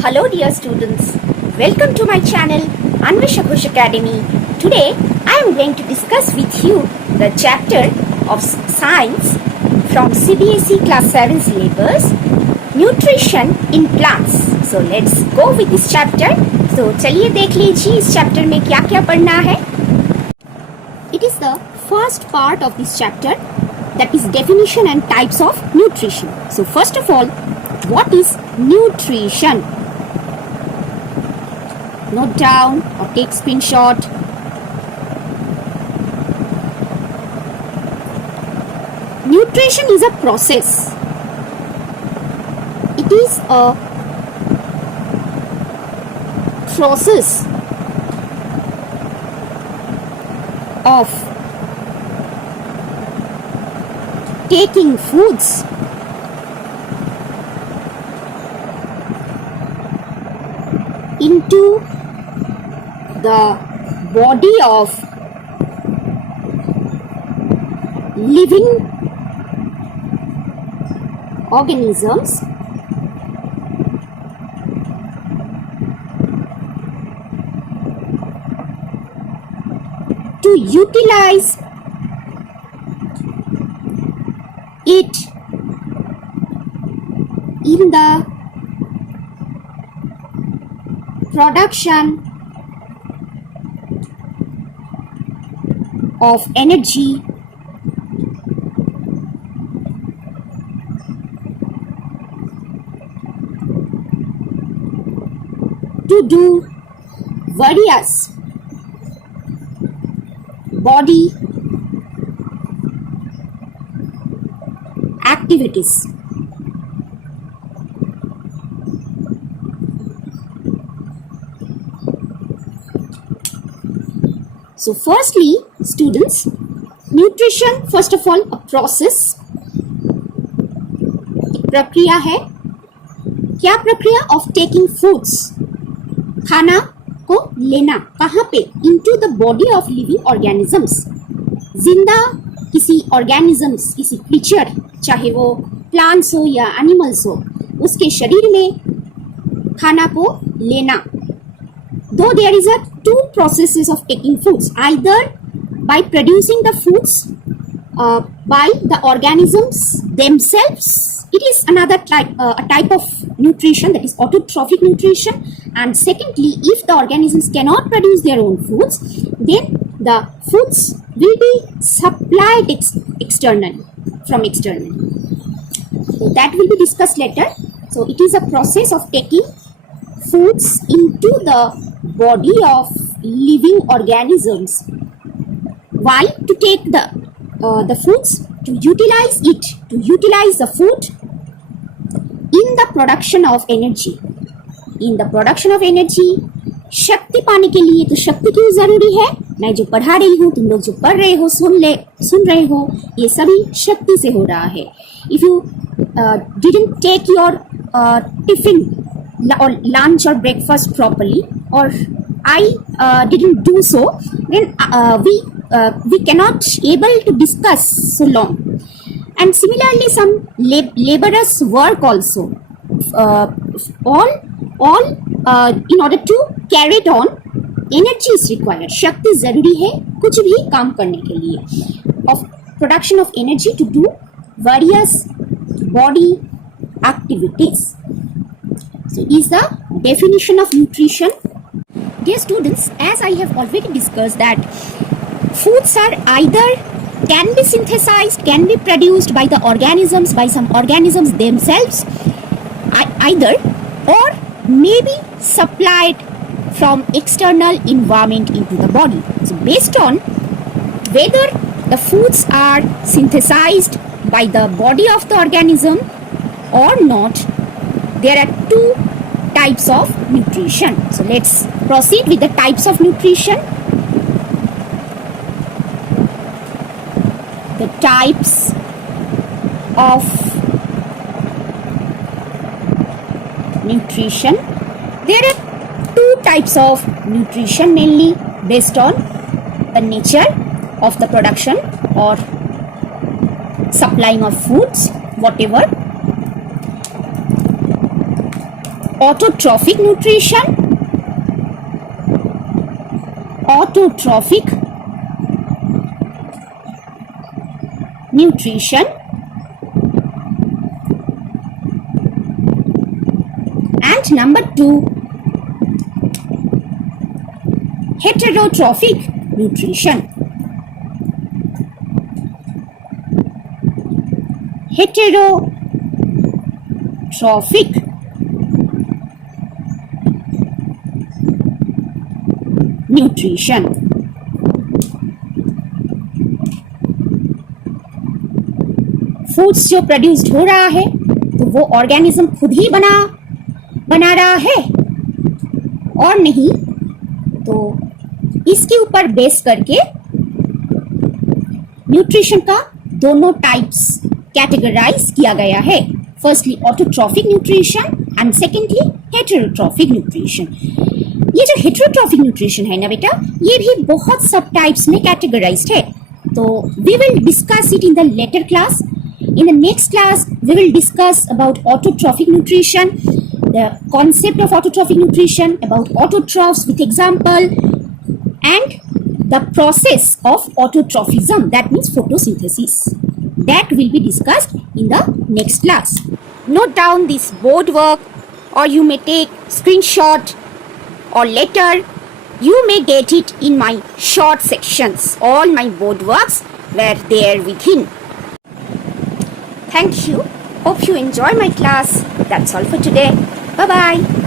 Hello dear students, welcome to my channel Anvesha Ghosh Academy. Today I am going to discuss with you the chapter of science from CBSE class 7 syllabus, nutrition in plants. So let's go with this chapter. So चलिए देख लीजिए इस chapter में क्या क्या पढ़ना है. It is the first part of this chapter, that is definition and types of nutrition. So first of all, what is nutrition? Note down or take screenshot. Nutrition is a process. It is a process of taking foods into the body of living organisms to utilize it in the production of energy to do various body activities. So firstly, students, nutrition first of all a process, एक प्रक्रिया है. क्या प्रक्रिया? of taking foods, खाना को लेना. कहाँ पे? into the body of living organisms. जिंदा किसी organisms, किसी creature, चाहे वो plants हो या animals हो, उसके शरीर में खाना को लेना. Though there is a two processes of taking foods, either by producing the foods by the organisms themselves, it is another type, a type of nutrition, that is autotrophic nutrition. And secondly, if the organisms cannot produce their own foods, then the foods will be supplied externally, from externally. So that will be discussed later. So it is a process of taking foods into the body of living organisms. Why? To take the foods, to utilize it, to utilize the food in the production of energy. In the production of energy, शक्ति पाने के लिए. तो शक्ति क्यों जरूरी है? मैं जो पढ़ा रही हूँ, तुम लोग जो पढ़ रहे हो, सुन रहे हो, ये सभी शक्ति से हो रहा है. If you didn't take your tiffin or lunch or breakfast properly, or I didn't do so, then we cannot able to discuss so long. And similarly, some laborious work also, all in order to carry it on, energy is required. शक्ति जरूरी है कुछ भी काम करने के लिए. Of production of energy to do various body activities. So is the definition of nutrition. Dear students, as I have already discussed that foods are either can be synthesized, can be produced by the organisms, by some organisms themselves, either, or may be supplied from external environment into the body. So based on whether the foods are synthesized by the body of the organism or not, there are two types of nutrition. So let's proceed with the types of nutrition. The types of nutrition. There are two types of nutrition, mainly based on the nature of the production or supplying of foods, whatever. Autotrophic nutrition, autotrophic nutrition, and number 2, heterotrophic nutrition. Heterotrophic nutrition. Foods जो produced हो रहा है तो वो organism खुद ही बना रहा है और नहीं तो इसके ऊपर बेस करके न्यूट्रिशन का दोनों टाइप्स कैटेगराइज किया गया है. Firstly autotrophic nutrition and secondly heterotrophic nutrition. ये जो हेटेरोट्रॉफिक न्यूट्रिशन है ना बेटा, ये भी बहुत सब टाइप्स में कैटेगराइज्ड है. तो we will discuss it in the later class. In the next class, we will discuss about autotrophic nutrition, the concept of autotrophic nutrition, about autotrophs with example, and the process of autotrophism, that means photosynthesis. That will be discussed in the next class. Note down this board work, or you may take screenshot or letter. You may get it in my short sections. All my board works were there within. Thank you. Hope you enjoy my class. That's all for today. Bye-bye.